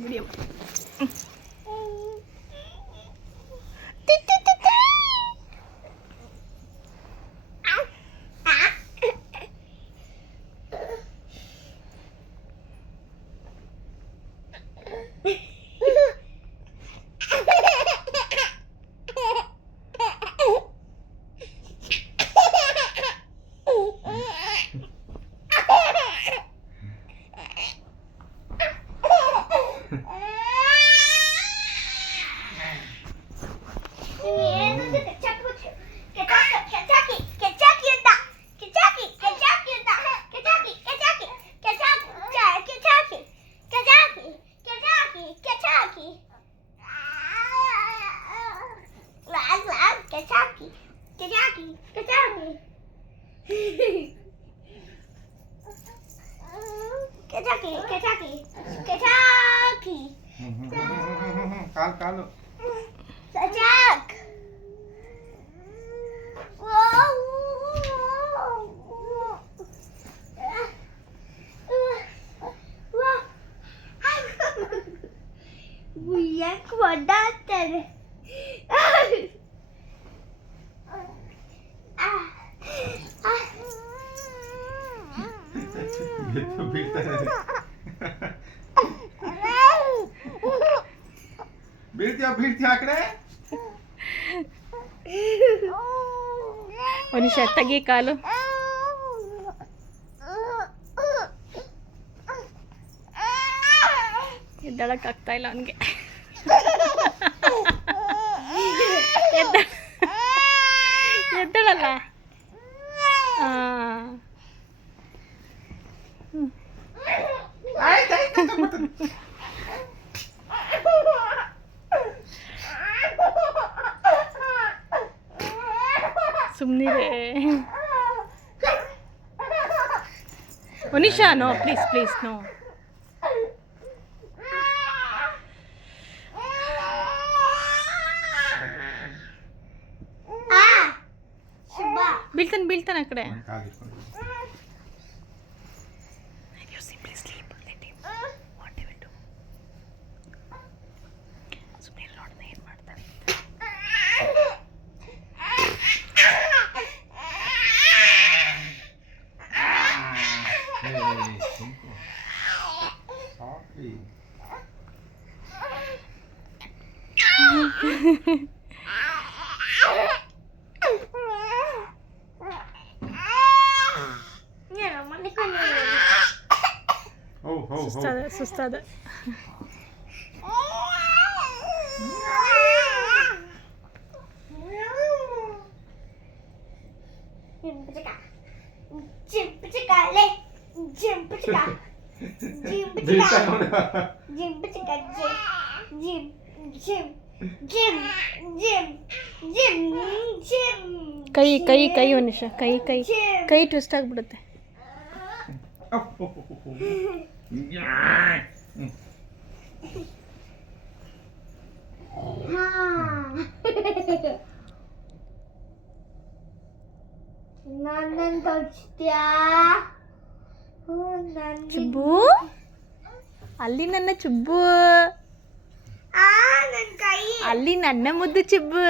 video ಕಾಲು ಯಾಕೆ ಒಡ್ಡಾಡ್ತಾರೆ ಬೀಳ್ತೀಯ ಆ ಕಡೆ ಮನುಷ್ಯ ತೆಗಿ ಕಾಲು ಎದ್ದಳಕ್ಕಾಗ್ತಾ ಇಲ್ಲ ಅವನಿಗೆ ಎದ್ದಳಲ್ಲ ಸುಮ್ಮನಿರೆ ಮನುಷ್ಯ ನೋ ಪ್ಲೀಸ್ ಪ್ಲೀಸ್ ನೋ ಬೀಳ್ತಾನೆ ಆ ಕಡೆ ಸುಸ್ತಾದ ಕೈ ಕೈ ಕೈ ಮನುಷ್ಯ ಕೈ ಕೈ ಕೈ ಟ್ವಿಸ್ಟ್ ಆಗ್ಬಿಡುತ್ತೆ ಚುಬ್ಬು ಅಲ್ಲಿ ನನ್ನ ಚುಬ್ಬು ಅಲ್ಲಿ ನನ್ನ ಮುದ್ದು ಚುಬ್ಬು